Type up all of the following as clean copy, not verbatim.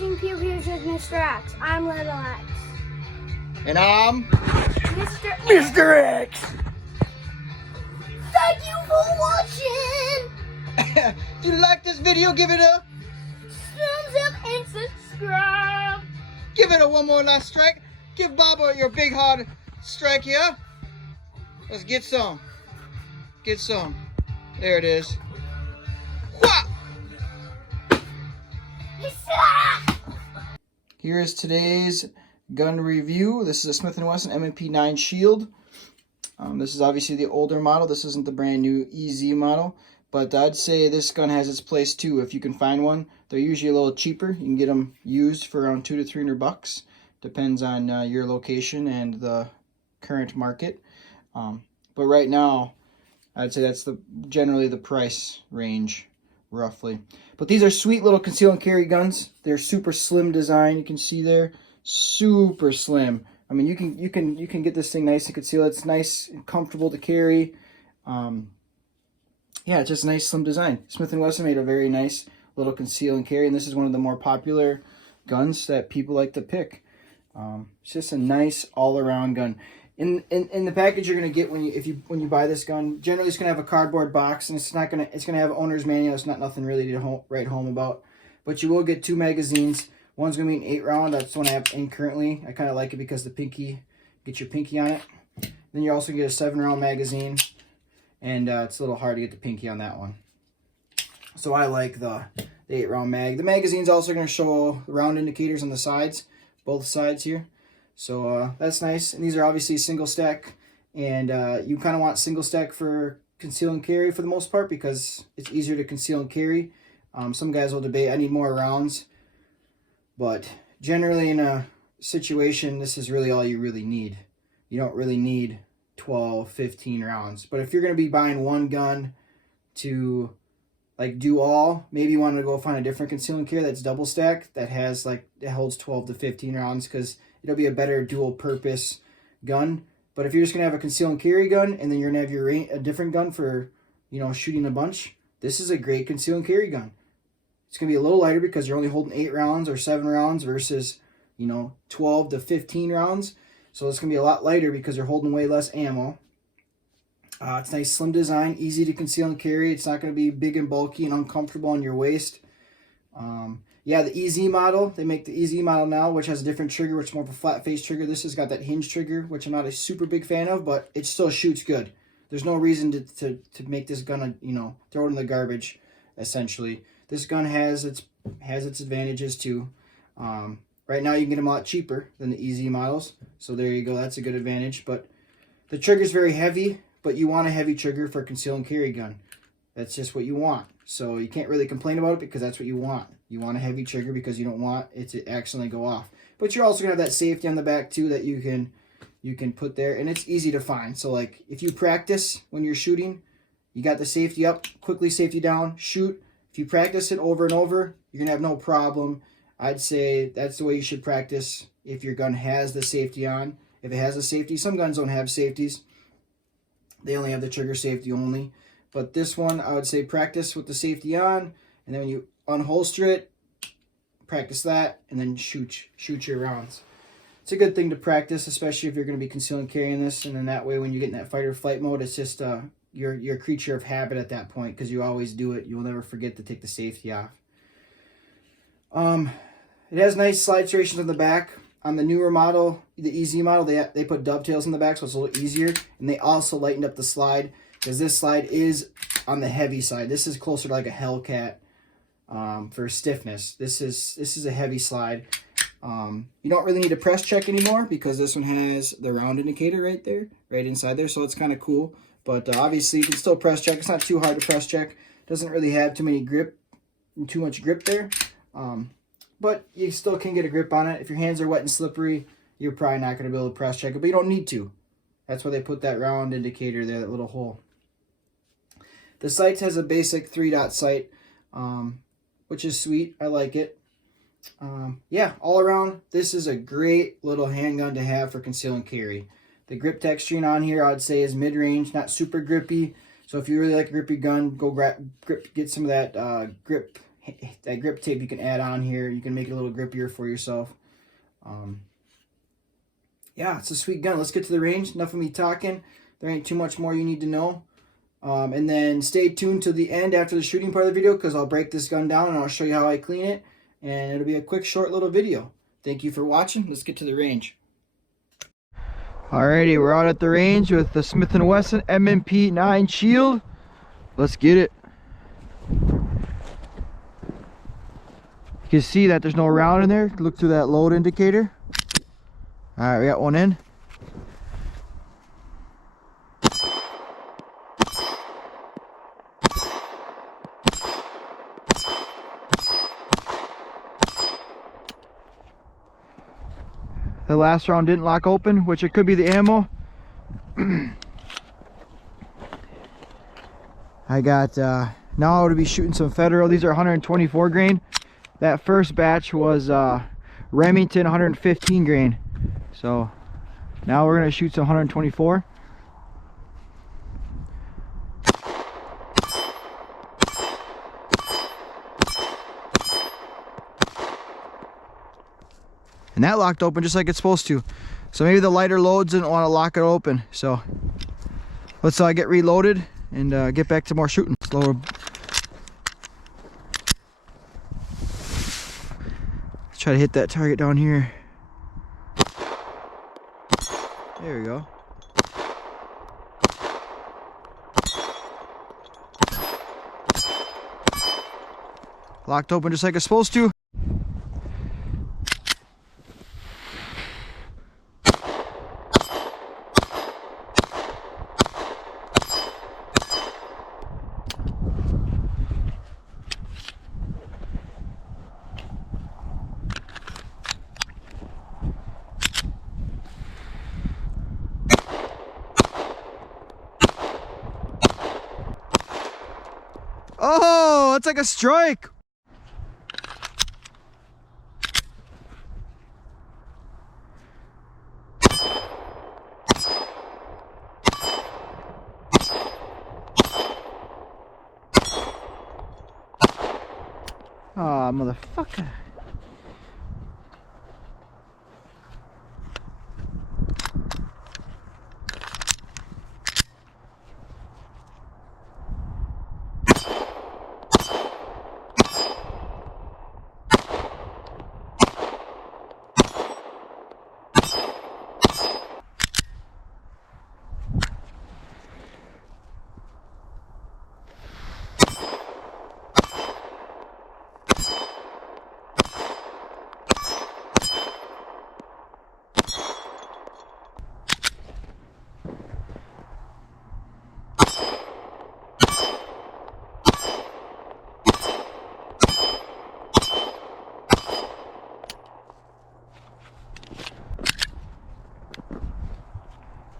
watching Pew-Pews with Mr. X. I'm Little X. And I'm Mr. X. Thank you for watching. If you like this video, give it a Thumbs up and subscribe. give it a one more last strike. Give Baba your big hard strike here. Let's get some. Get some. There it is. Wha! Here is today's gun review. This is a Smith & Wesson M&P 9 Shield. This is obviously the older model. This isn't the brand new EZ model. But I'd say this gun has its place too if you can find one. They're usually a little cheaper. You can get them used for around $200 to $300. Depends on your location and the current market. But right now, I'd say that's generally the price range, roughly. But these are sweet little conceal and carry guns. They're super slim design. You can see there, super slim. I mean, you can get this thing nice and concealed. It's nice and comfortable to carry. Yeah, it's just a nice slim design. Smith & Wesson made a very nice little conceal and carry, and this is one of the more popular guns that people like to pick. It's just a nice all-around gun. In the package you're gonna get when you buy this gun, generally it's gonna have a cardboard box, and it's gonna have owner's manual. It's not nothing really to write home about, but you will get 2 magazines. One's gonna be an 8-round. That's the one I have in currently. I kind of like it because the pinky, get your pinky on it. Then you also get a 7-round magazine, and it's a little hard to get the pinky on that one. So I like the 8-round mag. The magazine's also gonna show round indicators on the sides, both sides here. So that's nice. And these are obviously single stack, and you kind of want single stack for conceal and carry for the most part because it's easier to conceal and carry. Some guys will debate, I need more rounds, but generally in a situation, this is really all you really need. You don't really need 12, 15 rounds. But if you're going to be buying one gun to like do all, maybe you want to go find a different conceal and carry that's double stack that has it holds 12 to 15 rounds because it'll be a better dual purpose gun. But if you're just going to have a conceal and carry gun and then you're going to have a different gun for, shooting a bunch, this is a great conceal and carry gun. It's going to be a little lighter because you're only holding 8 rounds or 7 rounds versus, 12 to 15 rounds. So it's going to be a lot lighter because you're holding way less ammo. It's nice slim design, easy to conceal and carry. It's not going to be big and bulky and uncomfortable on your waist. Yeah, the EZ model, they make the EZ model now, which has a different trigger, which is more of a flat face trigger. This has got that hinge trigger, which I'm not a super big fan of, but it still shoots good. There's no reason to make this gun, throw it in the garbage, essentially. This gun has its advantages too. Right now you can get them a lot cheaper than the EZ models, so there you go. That's a good advantage. But the trigger's very heavy, but you want a heavy trigger for a conceal and carry gun. That's just what you want. So you can't really complain about it because that's what you want. You want a heavy trigger because you don't want it to accidentally go off. But you're also gonna have that safety on the back too that you can put there, and it's easy to find. So like if you practice when you're shooting, you got the safety up, quickly safety down, shoot. If you practice it over and over, you're gonna have no problem. I'd say that's the way you should practice if your gun has the safety on. If it has a safety, some guns don't have safeties. They only have the trigger safety only. But this one, I would say practice with the safety on, and then when you unholster it, practice that, and then shoot your rounds. It's a good thing to practice, especially if you're going to be concealing carrying this, and then that way when you get in that fight or flight mode, it's just you're a creature of habit at that point because you always do it. You'll never forget to take the safety off. It has nice slide serrations on the back. On the newer model, the EZ model, they put dovetails in the back, so it's a little easier, and they also lightened up the slide because this slide is on the heavy side. This is closer to like a Hellcat for stiffness. This is a heavy slide. You don't really need a press check anymore because this one has the round indicator right there, right inside there, so it's kind of cool. But obviously you can still press check. It's not too hard to press check. Doesn't really have too much grip there. But you still can get a grip on it. If your hands are wet and slippery, you're probably not going to be able to press check it, but you don't need to. That's why they put that round indicator there, that little hole. The sight has a basic 3-dot sight, which is sweet. I like it. Yeah, all around, this is a great little handgun to have for conceal and carry. The grip texturing on here, I'd say, is mid-range, not super grippy. So if you really like a grippy gun, go get some of that grip that grip tape you can add on here. You can make it a little grippier for yourself. Yeah, it's a sweet gun. Let's get to the range. Enough of me talking. There ain't too much more you need to know. And then stay tuned to the end after the shooting part of the video, because I'll break this gun down and I'll show you how I clean it. And it'll be a quick, short little video. Thank you for watching. Let's get to the range. Alrighty, we're out at the range with the Smith & Wesson M&P 9 Shield. Let's get it. You can see that there's no round in there. Look through that load indicator. Alright, we got one in. The last round didn't lock open, which it could be the ammo. I got, now I would be shooting some Federal. These are 124 grain. That first batch was Remington 115 grain. So now we're gonna shoot some 124. And that locked open just like it's supposed to. So maybe the lighter loads didn't want to lock it open. So let's get reloaded and get back to more shooting. Slower. Let's try to hit that target down here. There we go. Locked open just like it's supposed to. Oh, it's like a strike. Ah, motherfucker.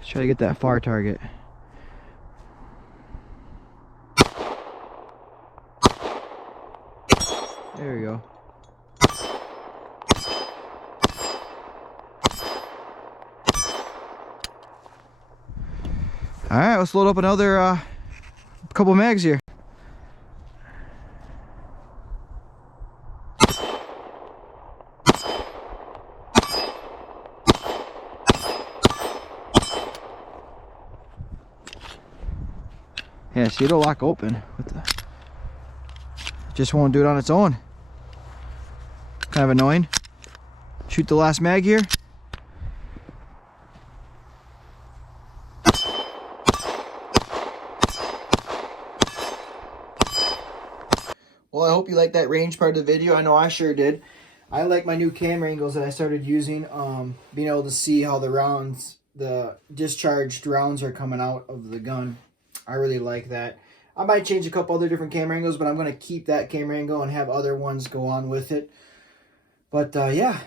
Let's try to get that far target. There we go. Alright, let's load up another couple mags here. Yeah, see, it'll lock open. What the? It just won't do it on its own. Kind of annoying. Shoot the last mag here. Well, I hope you liked that range part of the video. I know I sure did. I like my new camera angles that I started using. Being able to see how the rounds, the discharged rounds are coming out of the gun. I really like that. I might change a couple other different camera angles, but I'm going to keep that camera angle and have other ones go on with it. But yeah,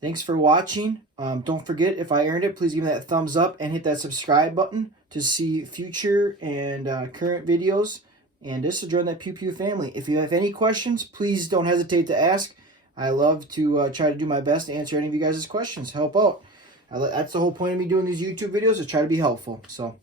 thanks for watching. Don't forget, if I earned it, please give me that thumbs up and hit that subscribe button to see future and current videos. And just to join that Pew Pew family. If you have any questions, please don't hesitate to ask. I love to try to do my best to answer any of you guys' questions, help out. That's the whole point of me doing these YouTube videos, is try to be helpful. So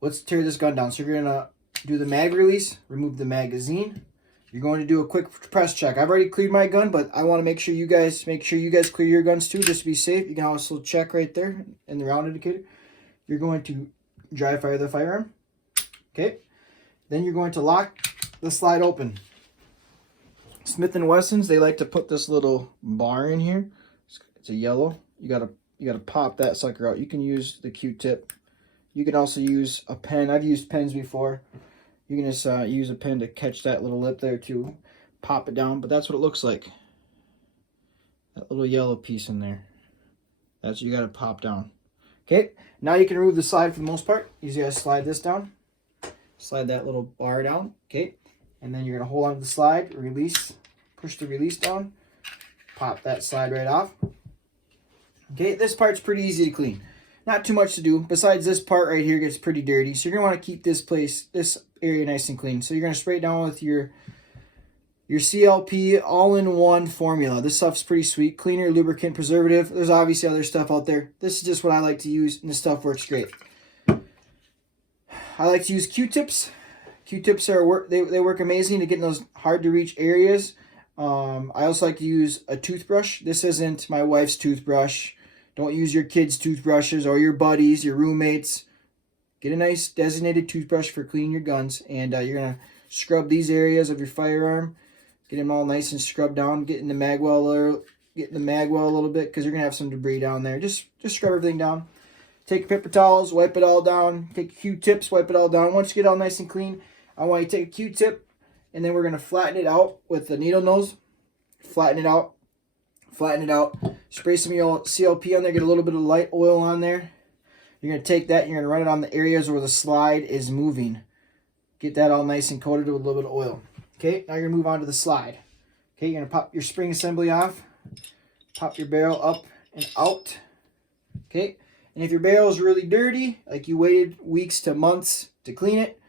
let's tear this gun down. So you're going to do the mag release, remove the magazine. You're going to do a quick press check. I've already cleared my gun, but I want to make sure you guys clear your guns too, just to be safe. You can also check right there in the round indicator. You're going to dry fire the firearm. Okay. Then you're going to lock the slide open. Smith & Wessons, they like to put this little bar in here. It's a yellow. You gotta pop that sucker out. You can use the Q-tip. You can also use a pen. I've used pens before. You can just use a pen to catch that little lip there too. Pop it down, but that's what it looks like. That little yellow piece in there. That's what you gotta pop down. Okay, now you can remove the slide for the most part. You just gotta slide this down. Slide that little bar down. Okay, and then you're gonna hold on to the slide, release, push the release down, pop that slide right off. Okay, this part's pretty easy to clean. Not too much to do. Besides, this part right here gets pretty dirty. So you're going to want to keep this area nice and clean. So you're going to spray it down with your CLP all-in-one formula. This stuff's pretty sweet. Cleaner, lubricant, preservative. There's obviously other stuff out there. This is just what I like to use, and this stuff works great. I like to use Q-tips. Q-tips they work amazing to get in those hard-to-reach areas. I also like to use a toothbrush. This isn't my wife's toothbrush. Don't use your kids' toothbrushes or your buddies, your roommates. Get a nice designated toothbrush for cleaning your guns. And you're going to scrub these areas of your firearm. Get them all nice and scrubbed down. Get in the mag well a little bit because you're going to have some debris down there. Just scrub everything down. Take your paper towels, wipe it all down. Take Q-tips, wipe it all down. Once you get all nice and clean, I want you to take a Q-tip, and then we're going to flatten it out with the needle nose. Flatten it out. Spray some of your CLP on there. Get a little bit of light oil on there. You're going to take that and you're going to run it on the areas where the slide is moving. Get that all nice and coated with a little bit of oil. Okay, now you're going to move on to the slide. Okay, you're going to pop your spring assembly off. Pop your barrel up and out. Okay, and if your barrel is really dirty, like you waited weeks to months to clean it,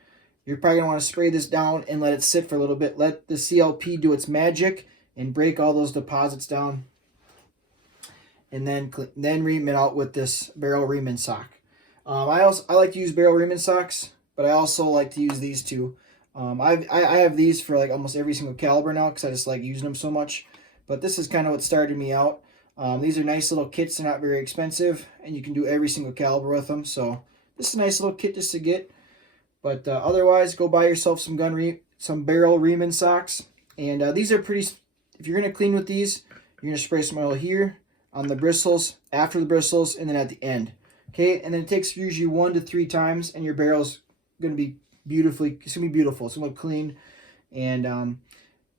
you're probably going to want to spray this down and let it sit for a little bit. Let the CLP do its magic and break all those deposits down. And then ream it out with this barrel reaming sock. I like to use barrel reaming socks, but I also like to use these too. I have these for like almost every single caliber now because I just like using them so much. But this is kind of what started me out. These are nice little kits. They're not very expensive, and you can do every single caliber with them. So this is a nice little kit just to get. But otherwise, go buy yourself some barrel reaming socks. And these are pretty. If you're gonna clean with these, you're gonna spray some oil here, on the bristles, after the bristles, and then at the end. Okay, and then it takes usually 1 to 3 times, and your barrel's gonna be beautiful. It's gonna look clean. And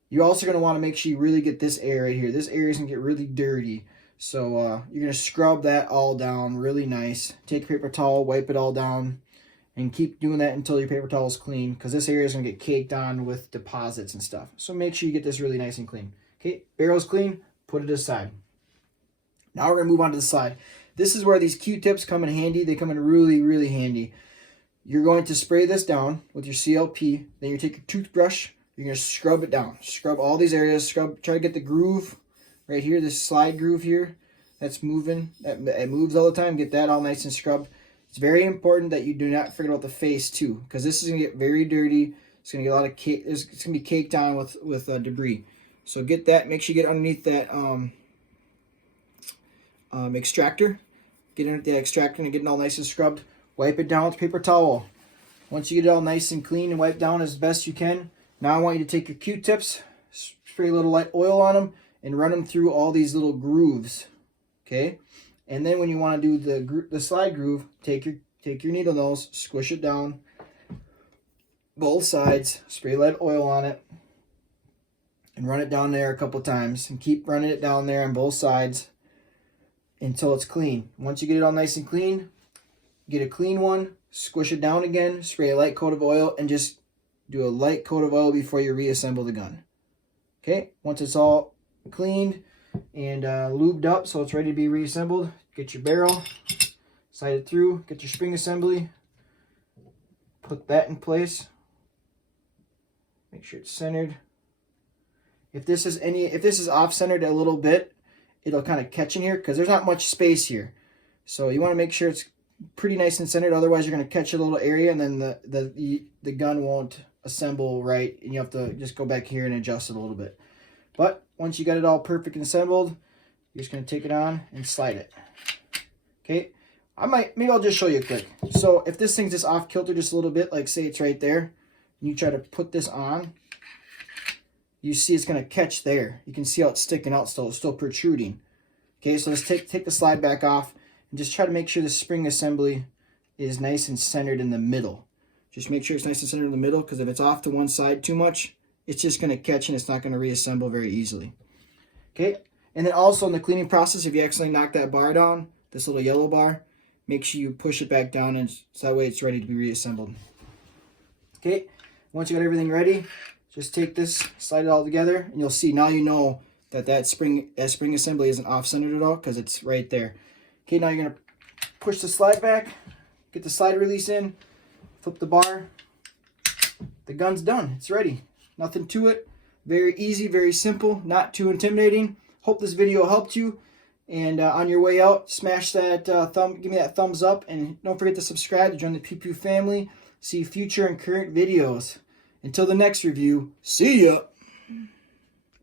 you're also gonna want to make sure you really get this area right here. This area is gonna get really dirty. So you're gonna scrub that all down really nice. Take a paper towel, wipe it all down, and keep doing that until your paper towel is clean, because this area is gonna get caked on with deposits and stuff. So make sure you get this really nice and clean. Okay, barrel's clean, put it aside. Now we're going to move on to the slide. This is where these Q-tips come in handy. They come in really, really handy. You're going to spray this down with your CLP. Then you take your toothbrush. You're going to scrub it down. Scrub all these areas. Try to get the groove right here, this slide groove here. That's moving. It moves all the time. Get that all nice and scrubbed. It's very important that you do not forget about the face too, because this is going to get very dirty. It's going to get a lot of cake. It's going to be caked on with debris. So get that. Make sure you get underneath that extractor. Get underneath the extractor and get it all nice and scrubbed. Wipe it down with a paper towel. Once you get it all nice and clean and wiped down as best you can, now I want you to take your Q-tips, spray a little light oil on them, and run them through all these little grooves. Okay, and then when you want to do the slide groove, take your needle nose, squish it down, both sides, spray light oil on it, and run it down there a couple times, and keep running it down there on both sides until it's clean. Once you get it all nice and clean, get a clean one, squish it down again, spray a light coat of oil, and just do a light coat of oil before you reassemble the gun. Okay, once it's all cleaned and lubed up so it's ready to be reassembled, get your barrel, slide it through, get your spring assembly, put that in place, make sure it's centered. If this is off-centered a little bit, it'll kind of catch in here because there's not much space here. So you want to make sure it's pretty nice and centered. Otherwise, you're going to catch a little area, and then the gun won't assemble right, and you have to just go back here and adjust it a little bit. But once you got it all perfect and assembled, you're just going to take it on and slide it. Okay, maybe I'll just show you quick. So if this thing's just off kilter just a little bit, like say it's right there, and you try to put this on, you see it's going to catch there. You can see how it's sticking out still. It's still protruding. Okay, so let's take the slide back off and just try to make sure the spring assembly is nice and centered in the middle. Just make sure it's nice and centered in the middle, because if it's off to one side too much, it's just going to catch and it's not going to reassemble very easily. Okay, and then also in the cleaning process, if you accidentally knock that bar down, this little yellow bar, make sure you push it back down, and so that way it's ready to be reassembled. Okay, once you got everything ready, just take this, slide it all together, and you'll see now you know that spring assembly isn't off-centered at all, because it's right there. Okay, now you're going to push the slide back, get the slide release in, flip the bar. The gun's done. It's ready. Nothing to it. Very easy, very simple, not too intimidating. Hope this video helped you. And on your way out, smash that give me that thumbs up, and don't forget to subscribe to join the Pew Pew family. See future and current videos. Until the next review, see ya!